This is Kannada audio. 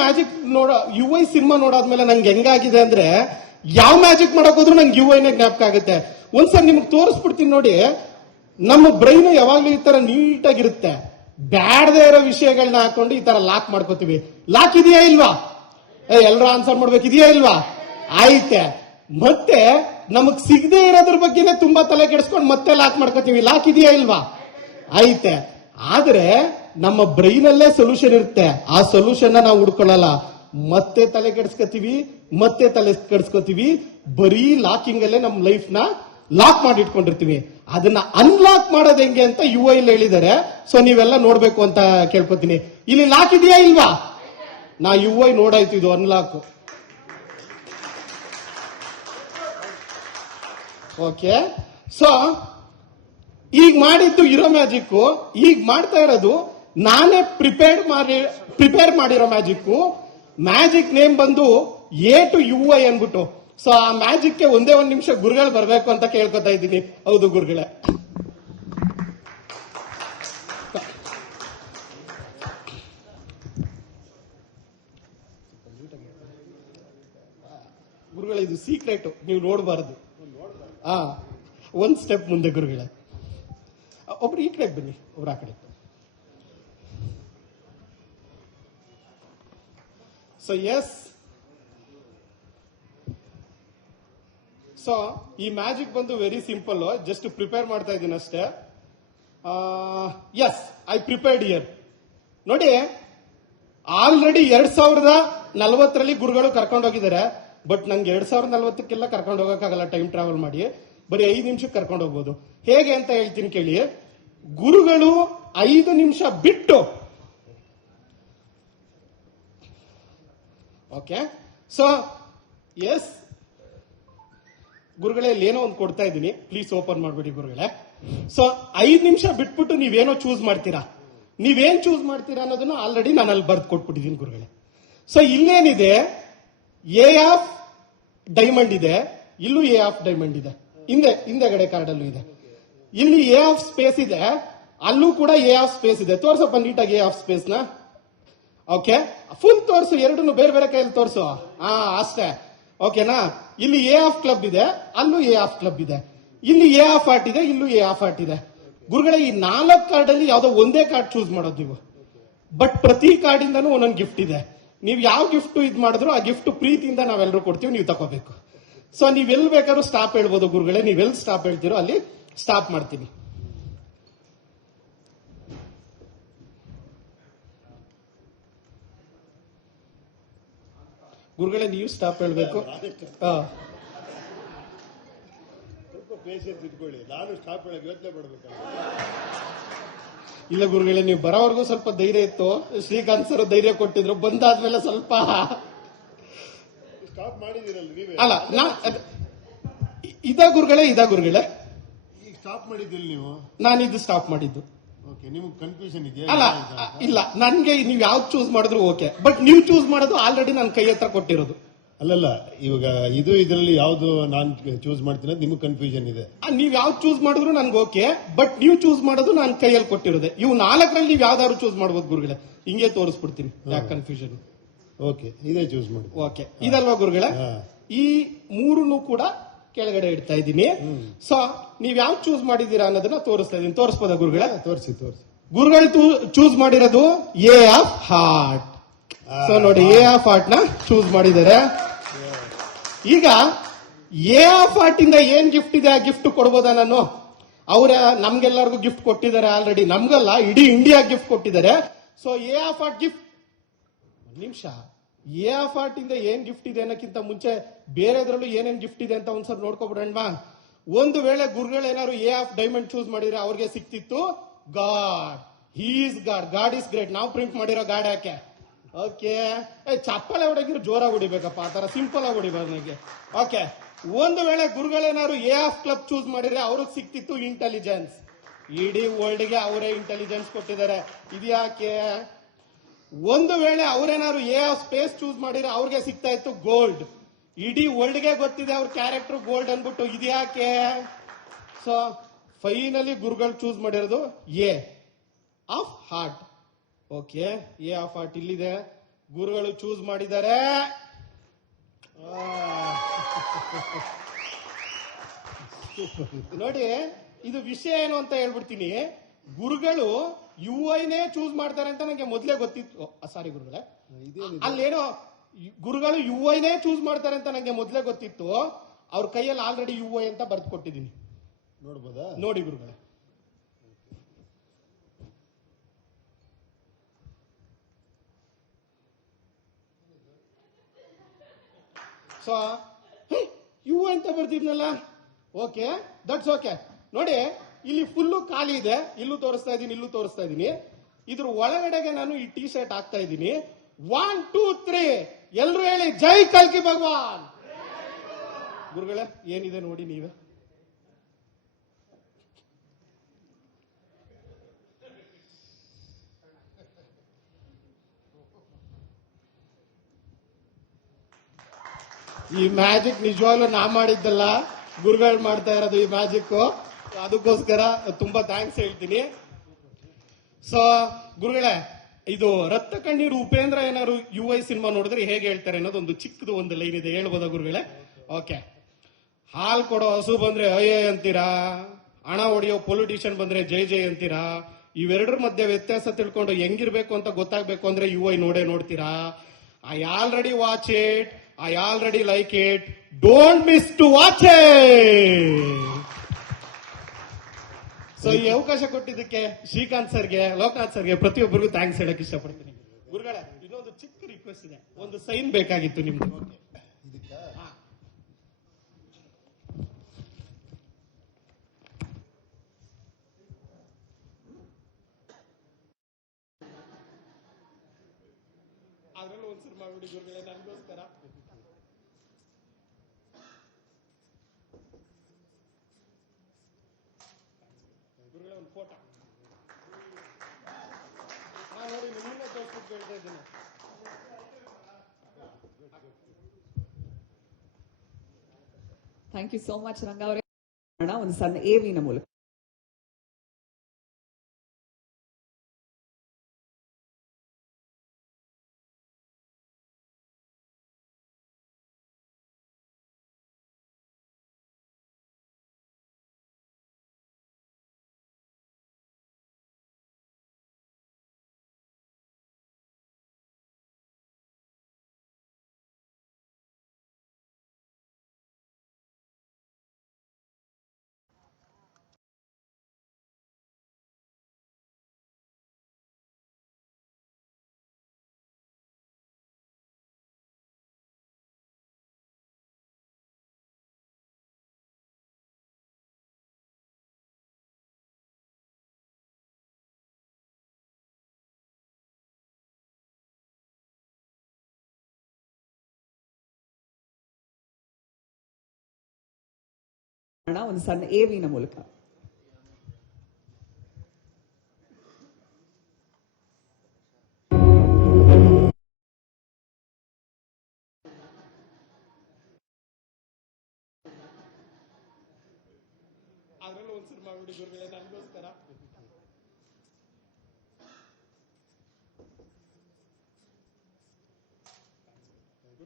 ಮ್ಯಾಜಿಕ್ ಸಿನಿಮಾ ನೋಡಾದ್ಮೇಲೆ ನಂಗೆ ಹೆಂಗಾಗಿದೆ ಅಂದ್ರೆ ಯಾವ ಮ್ಯಾಜಿಕ್ ಮಾಡಕ್ ಹೋದ್ರು ನಂಗೆ ನೇ ಜ್ಞಾಪಕ ಆಗುತ್ತೆ. ಒಂದ್ಸಲ ನಿಮ್ಗೆ ತೋರಿಸ್ಬಿಡ್ತೀನಿ ನೋಡಿ. ನಮ್ಮ ಬ್ರೈನ್ ಯಾವಾಗ್ಲೂ ಈ ತರ ನೀಟಾಗಿರುತ್ತೆ. ಬ್ಯಾಡದೇ ಇರೋ ವಿಷಯಗಳನ್ನ ಹಾಕೊಂಡು ಈ ತರ ಲಾಕ್ ಮಾಡ್ಕೋತೀವಿ. ಲಾಕ್ ಇದೆಯಾ ಇಲ್ವಾ? ಎಲ್ರೂ ಆನ್ಸರ್ ಮಾಡ್ಬೇಕು, ಇದೆಯಾ ಇಲ್ವಾ? ಆಯ್ತೆ. ಮತ್ತೆ ನಮಗ್ ಸಿಗದೆ ಇರೋದ್ರ ಬಗ್ಗೆನೆ ತುಂಬಾ ತಲೆ ಕೆಡಿಸ್ಕೊಂಡು ಮತ್ತೆ ಲಾಕ್ ಮಾಡ್ಕೋತೀವಿ. ಲಾಕ್ ಇದೆಯಾ ಇಲ್ವಾ? ಐತೆ. ಆದ್ರೆ ನಮ್ಮ ಬ್ರೈನ್ ಅಲ್ಲೇ ಸೊಲ್ಯೂಷನ್ ಇರುತ್ತೆ. ಆ ಸೊಲ್ಯೂಷನ್ ನಾವು ಹುಡ್ಕೊಳ್ಳಲ್ಲ, ಮತ್ತೆ ತಲೆ ಕೆಡಿಸ್ಕೋತೀವಿ. ಬರೀ ಲಾಕಿಂಗ್ ಅಲ್ಲೇ ನಮ್ಮ ಲೈಫ್ ನ ಲಾಕ್ ಮಾಡಿ ಇಟ್ಕೊಂಡಿರ್ತೀವಿ. ಅದನ್ನ ಅನ್ಲಾಕ್ ಮಾಡೋದು ಹೆಂಗೆ ಅಂತ ಇಲ್ಲಿ ಹೇಳಿದ್ದಾರೆ. ಸೊ ನೀವೆಲ್ಲ ನೋಡ್ಬೇಕು ಅಂತ ಕೇಳ್ಕೊತೀನಿ. ಇಲ್ಲಿ ಲಾಕ್ ಇದೆಯಾ ಇಲ್ವಾ? ನಾ ನೋಡಾಯ್ತು, ಇದು ಅನ್ಲಾಕ್. ಓಕೆ. ಸೊ ಈಗ ಮಾಡಿದ್ದು ಇರೋ ಮ್ಯಾಜಿಕ್, ಈಗ ಮಾಡ್ತಾ ಇರೋದು ನಾನೇ ಪ್ರಿಪೇರ್ ಮಾಡಿರೋ ಮ್ಯಾಜಿಕ್ ನೇಮ್ ಬಂದು ಎ ಟು UI ಅನ್ಬಿಟ್ಟು. ಸೊ ಆ ಮ್ಯಾಜಿಕ್ ಗೆ ಒಂದೇ ಒಂದ್ ನಿಮಿಷ ಗುರುಗಳು ಬರ್ಬೇಕು ಅಂತ ಕೇಳ್ಕೊತಾ ಇದ್ದೀನಿ. ಹೌದು ಗುರುಗಳೇ. ಗುರುಗಳೇ, ಇದು ಸೀಕ್ರೆಟ್, ನೀವು ನೋಡಬಾರದು. ಒಂದ್ ಸ್ಟೆಪ್ ಮುಂದೆ ಗುರುಗಳೇ. ಒಬ್ರು ಈ ಕಡೆ ಬನ್ನಿ, ಒಬ್ರು ಆ ಕಡೆ. ಸೊ ಎಸ್, ಸೊ ಈ ಮ್ಯಾಜಿಕ್ ಬಂದು ವೆರಿ ಸಿಂಪಲ್. ಜಸ್ಟ್ ಪ್ರಿಪೇರ್ ಮಾಡ್ತಾ ಇದ್ದೀನಿ ಅಷ್ಟೇ. Yes, I prepared year. ನೋಡಿ, ಆಲ್ರೆಡಿ 2040 ಗುರುಗಳು ಕರ್ಕೊಂಡು ಹೋಗಿದ್ದಾರೆ. ಬಟ್ ನಂಗೆ 2040 ಕರ್ಕೊಂಡು ಹೋಗಕ್ಕಾಗಲ್ಲ, ಟೈಮ್ ಟ್ರಾವೆಲ್ ಮಾಡಿ. ಬರೀ 5 ನಿಮಿಷಕ್ಕೆ ಕರ್ಕೊಂಡು ಹೋಗ್ಬೋದು. ಹೇಗೆ ಅಂತ ಹೇಳ್ತೀನಿ ಕೇಳಿ. ಗುರುಗಳು 5 ನಿಮಿಷ ಬಿಟ್ಟು, ಓಕೆ. ಸೊ ಎಸ್ ಗುರುಗಳೇ, ಇಲ್ಲಿ ಏನೋ ಒಂದು ಕೊಡ್ತಾ ಇದ್ದೀನಿ, ಪ್ಲೀಸ್ ಓಪನ್ ಮಾಡ್ಬಿಡಿ ಗುರುಗಳೇ. ಸೊ 5 ನಿಮಿಷ ಬಿಟ್ಬಿಟ್ಟು ನೀವೇನೋ ಚೂಸ್ ಮಾಡ್ತೀರಾ. ನೀವೇನ್ ಚೂಸ್ ಮಾಡ್ತೀರಾ ಅನ್ನೋದನ್ನ ಆಲ್ರೆಡಿ ನಾನು ಅಲ್ಲಿ ಬರ್ದು ಕೊಟ್ಬಿಟ್ಟಿದ್ದೀನಿ ಗುರುಗಳೇ. ಸೊ ಇಲ್ಲೇನಿದೆ, ಎ ಆಫ್ ಡೈಮಂಡ್ ಇದೆ, ಇಲ್ಲೂ ಎ ಆಫ್ ಡೈಮಂಡ್ ಇದೆ, ಹಿಂದೆಗಡೆ ಕಾರ್ಡ್ ಅಲ್ಲೂ ಇದೆ. ಇಲ್ಲಿ ಎ ಆಫ್ ಸ್ಪೇಸ್ ಇದೆ, ಅಲ್ಲೂ ಕೂಡ ಎ ಆಫ್ ಸ್ಪೇಸ್ ಇದೆ. ತೋರ್ಸಪ್ಪ ನೀಟಾಗಿ ಎ ಆಫ್ ಸ್ಪೇಸ್ ನ. ಓಕೆ, ಫುಲ್ ತೋರ್ಸು, ಎರಡನ್ನು ಬೇರೆ ಬೇರೆ ಕೈಯಲ್ಲಿ ತೋರ್ಸು. ಅಷ್ಟೇ, ಓಕೆನಾ. ಇಲ್ಲಿ ಎ ಆಫ್ ಕ್ಲಬ್ ಇದೆ, ಅಲ್ಲೂ ಎ ಆಫ್ ಕ್ಲಬ್ ಇದೆ. ಇಲ್ಲಿ ಎ ಆಫ್ ಆರ್ಟ್ ಇದೆ, ಇಲ್ಲೂ ಎ ಆಫ್ ಆರ್ಟ್ ಇದೆ. ಗುರುಗಳೇ, ಈ 4 ಕಾರ್ಡ್ ಅಲ್ಲಿ ಯಾವ್ದೋ ಒಂದೇ ಕಾರ್ಡ್ ಚೂಸ್ ಮಾಡೋದು ನೀವು. ಬಟ್ ಪ್ರತಿ ಕಾರ್ಡ್ ಇಂದನೂ ಒಂದೊಂದು ಗಿಫ್ಟ್ ಇದೆ. ನೀವು ಯಾವ ಗಿಫ್ಟ್ ಇದ್ ಮಾಡಿದ್ರು ಆ ಗಿಫ್ಟ್ ಪ್ರೀತಿಯಿಂದ ನಾವೆಲ್ಲರೂ ಕೊಡ್ತೀವಿ, ನೀವು ತಗೋಬೇಕು. ಸೊ ನೀವೆಲ್ಲಿ ಬೇಕಾದ್ರೂ ಸ್ಟಾಪ್ ಹೇಳ್ಬೋದು ಗುರುಗಳೇ. ನೀವೆಲ್ಲಿ ಸ್ಟಾಪ್ ಹೇಳ್ತೀರೋ ಅಲ್ಲಿ ಸ್ಟಾಪ್ ಮಾಡ್ತೀನಿ. ಗುರುಗಳೇ, ನೀವು ಸ್ಟಾಪ್ ಹೇಳ್ಬೇಕು. ಇಲ್ಲ ಗುರುಗಳೇ, ನೀವು ಬರೋವರೆಗೂ ಸ್ವಲ್ಪ ಧೈರ್ಯ ಇತ್ತು. ಶ್ರೀಕಾಂತ್ ಸರ್ ಧೈರ್ಯ ಕೊಟ್ಟಿದ್ರು, ಬಂದಾದ್ಮೇಲೆ ಸ್ವಲ್ಪ ಸ್ಟಾಪ್ ಮಾಡಿದಿರಲ್ಲ ನೀವೇ. ಅಲ್ಲ, ಇದ ಗುರುಗಳೇ ಈಗ ಸ್ಟಾಪ್ ಮಾಡಿದ್ದಿಲ್ಲ ನೀವು. ನಾನು ಇದು ಸ್ಟಾಪ್ ಮಾಡಿದ್ದು. ಓಕೆ, ನಿಮ್ಗೆ ಕನ್ಫ್ಯೂಷನ್ ಇದೆಯಾ? ಅಲ್ಲ, ಇಲ್ಲ, ನನ್ಗೆ ನೀವು ಯಾವ್ದು ಚೂಸ್ ಮಾಡಿದ್ರು ಓಕೆ. ಬಟ್ ನೀವು ಚೂಸ್ ಮಾಡೋದು ಆಲ್ರೆಡಿ ನನ್ನ ಕೈ ಹತ್ರ ಕೊಟ್ಟಿರೋದು. ಅಲ್ಲಲ್ಲ, ಇವಾಗ ಇದರಲ್ಲಿ ಯಾವ್ದು ನಾನು ಚೂಸ್ ಮಾಡ್ತೀನಿ ಅಂತ ನಿಮ್ಗೆ ಕನ್ಫ್ಯೂಷನ್ ಇದೆ. ನೀವ್ ಯಾವ್ದು ಚೂಸ್ ಮಾಡಿದ್ರು ನನ್ಗೆ ಓಕೆ. ಬಟ್ ನೀವು ಚೂಸ್ ಮಾಡೋದು ನಾನು ಕೈಯಲ್ಲಿ ಕೊಟ್ಟಿರೋದೆ. ಇವು 4ರಲ್ಲಿ ನೀವು ಯಾವ್ದಾದ್ರು ಚೂಸ್ ಮಾಡ್ಬೋದು ಗುರುಗಳೇ. ಹಿಂಗೆ ತೋರಿಸ್ಬಿಡ್ತೀನಿ, ಯಾಕೆ ಕನ್ಫ್ಯೂಷನ್. ಓಕೆ, ಇದೇ ಚೂಸ್ ಮಾಡಿ. ಓಕೆ, ಇದಲ್ವಾ ಗುರುಗಳೇ? ಈ 3 ಕೂಡ ಕೆಳಗಡೆ ಇಡ್ತಾ ಇದ್ದೀನಿ. ಸೊ ನೀವ್ ಯಾವ್ದು ಚೂಸ್ ಮಾಡಿದೀರಾ ಅನ್ನೋದನ್ನ ತೋರಿಸ್ತಾ ಇದೀನಿ. ತೋರಿಸ್ಬೋದಾ ಗುರುಗಳೇ? ತೋರಿಸಿ. ಗುರುಗಳು ಚೂಸ್ ಮಾಡಿರೋದು ಎ ಆಫ್ ಹಾರ್ಟ್. ಸೊ ನೋಡಿ, ಎ ಆಫ್ ಹಾರ್ಟ್ ನ ಚೂಸ್ ಮಾಡಿದ್ದಾರೆ. ಈಗ ಎ ಆಫ್ ಹಾರ್ಟ್ ಇಂದ ಏನ್ ಗಿಫ್ಟ್ ಇದೆ ಆ ಗಿಫ್ಟ್ ಕೊಡ್ಬೋದಾ ನಾನು? ಅವರ ನಮ್ಗೆಲ್ಲರಿಗೂ ಗಿಫ್ಟ್ ಕೊಟ್ಟಿದ್ದಾರೆ ಆಲ್ರೆಡಿ. ನಮ್ಗಲ್ಲ, ಇಡೀ ಇಂಡಿಯಾ ಗಿಫ್ಟ್ ಕೊಟ್ಟಿದ್ದಾರೆ. So A of heart gift, ನಿಮಿಷ, ಎ ಆಫ್ ಆರ್ಟ್ ಇಂದ ಏನ್ ಗಿಫ್ಟ್ ಇದೆ ಅನ್ನಕ್ಕಿಂತ ಮುಂಚೆ ಬೇರೆದ್ರಲ್ಲೂ ಏನೇನ್ ಗಿಫ್ಟ್ ಇದೆ ಅಂತ ಒಂದ್ಸಲ ನೋಡ್ಕೊಬಿಡೋಣ. ಒಂದು ವೇಳೆ ಗುರುಗಳು ಏನಾದ್ರು ಎ ಆಫ್ ಡೈಮಂಡ್ ಚೂಸ್ ಮಾಡಿದ್ರೆ ಅವ್ರಿಗೆ ಸಿಕ್ತಿತ್ತು god. He is god is great. ನಾವು ಪ್ರಿಂಟ್ ಮಾಡಿರೋ ಗಾಡ್ ಯಾಕೆ? ಓಕೆ, ಚಪ್ಪಲೆ ಹೊಡಗಿರು ಜೋರಾಗಿ ಹೊಡಿಬೇಕಪ್ಪ, ಆ ತರ ಸಿಂಪಲ್ ಆಗಿ ಹೊಡಿಬಾರ್ದು ನನಗೆ. ಓಕೆ, ಒಂದು ವೇಳೆ ಗುರುಗಳೇನಾದ್ರು ಎ ಆಫ್ ಕ್ಲಬ್ ಚೂಸ್ ಮಾಡಿದ್ರೆ ಅವ್ರಿಗೆ ಸಿಕ್ತಿತ್ತು ಇಂಟೆಲಿಜೆನ್ಸ್. ಇಡೀ ವರ್ಲ್ಡ್ ಗೆ ಅವರೇ ಇಂಟೆಲಿಜೆನ್ಸ್ ಕೊಟ್ಟಿದ್ದಾರೆ. ಇದ್ಯಾಕೆ? ಒಂದು ವೇಳೆ ಅವರೇನಾದ್ರು ಎ ಆಫ್ ಸ್ಪೇಸ್ ಚೂಸ್ ಮಾಡಿದ್ರೆ ಅವ್ರಿಗೆ ಸಿಗ್ತಾ ಇತ್ತು ಗೋಲ್ಡ್. ಇಡೀ ವರ್ಲ್ಡ್ ಗೆ ಗೊತ್ತಿದೆ ಅವ್ರ ಕ್ಯಾರೆಕ್ಟರ್ ಗೋಲ್ಡ್ ಅನ್ಬಿಟ್ಟು. ಇದ್ಯಾಕೆ? ಸೊ ಫೈನಲಿ ಗುರುಗಳು ಚೂಸ್ ಮಾಡಿರೋದು A of heart. Okay, A of heart ಇಲ್ಲಿದೆ. ಗುರುಗಳು ಚೂಸ್ ಮಾಡಿದ್ದಾರೆ. ನೋಡಿ, ಇದು ವಿಷಯ ಏನು ಅಂತ ಹೇಳ್ಬಿಡ್ತೀನಿ. ಗುರುಗಳು ಯುಐನೇ ಚೂಸ್ ಮಾಡ್ತಾರೆ ಅಂತ ನಂಗೆ ಮೊದಲೇ ಗೊತ್ತಿತ್ತು. ಸಾರಿ ಗುರುಗಳೇ, ಅಲ್ಲೇನೋ ಗುರುಗಳು ಯುಐನೇ ಚೂಸ್ ಮಾಡ್ತಾರೆ ಅಂತ ನಂಗೆ ಮೊದಲೇ ಗೊತ್ತಿತ್ತು. ಅವ್ರ ಕೈಯಲ್ಲಿ ಆಲ್ರೆಡಿ ಯುಐ ಅಂತ ಬರ್ದು ಕೊಟ್ಟಿದ್ದೀನಿ, ನೋಡ್ಬೋದಾ? ನೋಡಿ ಗುರುಗಳೇ. ಸೊ ಯು ಅಂತ ಬರ್ತಿದ್ನಲ್ಲ, ಓಕೆ, ದಟ್ಸ್ ಓಕೆ. ನೋಡಿ, ಇಲ್ಲಿ ಫುಲ್ಲು ಖಾಲಿ ಇದೆ. ಇಲ್ಲೂ ತೋರಿಸ್ತಾ ಇದ್ದೀನಿ, ಇಲ್ಲೂ ತೋರಿಸ್ತಾ ಇದ್ದೀನಿ. ಇದ್ರ ಒಳಗಡೆಗೆ ನಾನು ಈ ಟಿ ಶರ್ಟ್ ಹಾಕ್ತಾ ಇದ್ದೀನಿ. 1 2 3 ಎಲ್ರು ಹೇಳಿ, ಜೈ ಕಲ್ಕಿ ಭಗವಾನ್. ಗುರುಗಳೇ, ಏನಿದೆ ನೋಡಿ ನೀವೇ. ಈ ಮ್ಯಾಜಿಕ್ ನಿಜವಾಗ್ಲೂ ನಾ ಮಾಡಿದ್ದಲ್ಲ, ಗುರುಗಳು ಮಾಡ್ತಾ ಇರೋದು ಈ ಮ್ಯಾಜಿಕ್. ಅದಕ್ಕೋಸ್ಕರ ತುಂಬಾ ಥ್ಯಾಂಕ್ಸ್ ಹೇಳ್ತೀನಿ. ಸೊ ಗುರುಗಳೇ, ಇದು ರಕ್ತ ಕಣ್ಣೀರು ಉಪೇಂದ್ರ ಏನಾದ್ರು ಯುಐ ಸಿನಿಮಾ ನೋಡಿದ್ರೆ ಹೇಗೆ ಹೇಳ್ತಾರೆ ಅನ್ನೋದು ಒಂದು ಚಿಕ್ಕದು ಒಂದು ಲೈನ್ ಇದೆ, ಹೇಳ್ಬೋದಾ ಗುರುಗಳೇ? ಓಕೆ. ಹಾಲ್ ಕೊಡೋ ಹಸು ಬಂದ್ರೆ ಅಯ್ಯೇ ಅಂತೀರಾ, ಹಣ ಹೊಡೆಯೋ ಪೊಲಿಟಿಷಿಯನ್ ಬಂದ್ರೆ ಜೈ ಜೈ ಅಂತೀರಾ. ಇವೆರಡರ ಮಧ್ಯೆ ವ್ಯತ್ಯಾಸ ತಿಳ್ಕೊಂಡು ಹೆಂಗಿರ್ಬೇಕು ಅಂತ ಗೊತ್ತಾಗ್ಬೇಕು ಅಂದ್ರೆ ಯುಐ ನೋಡ್ತೀರಾ. I already watch it, I already like it, don't miss to watch it. So ಈ ಅವಕಾಶ ಕೊಟ್ಟಿದ್ದಕ್ಕೆ ಶ್ರೀಕಾಂತ್ ಸರ್ಗೆ, ಲೋಕನಾಥ್ ಸರ್ಗೆ, ಪ್ರತಿಯೊಬ್ಬರಿಗೂ ಥ್ಯಾಂಕ್ಸ್ ಹೇಳಕ್ ಇಷ್ಟಪಡ್ತೀನಿ. ಗುರುಗಳೇ, ಇನ್ನೊಂದು ಚಿಕ್ಕ ರಿಕ್ವೆಸ್ಟ್ ಇದೆ, ಒಂದು ಸೈನ್ ಬೇಕಾಗಿತ್ತು ನಿಮ್ದು. ಅದ್ರಲ್ಲೂ ಒಂದ್ಸರಿ ಮಾಡ್ಬಿಡಿ ಗುರುಗಳೇ, ನನಗೋಸ್ಕರ. ಗುರುಗಳೇ, ಒಂದು ಫೋಟೋ ನೋಡಿ, ನಿಮ್ಮನ್ನೇ ತೋರಿಸ್ಬಿಟ್ಟು ಹೇಳ್ತಾ ಇದ್ದೀನಿ. ಥ್ಯಾಂಕ್ ಯು ಸೋ ಮಚ್ ರಂಗ ಅವರೇ. ಒಂದು ಸಣ್ಣ AV ಮೂಲಕ ಒಂದು ಸಣ್ಣ AV ಮೂಲಕ ಅದ್ರಲ್ಲೂ ಒಂದ್ಸರಿ ಮಾಡ್ಬಿಡಿ ಗುರುಗಳೇ, ನನಗೋಸ್ಕರ.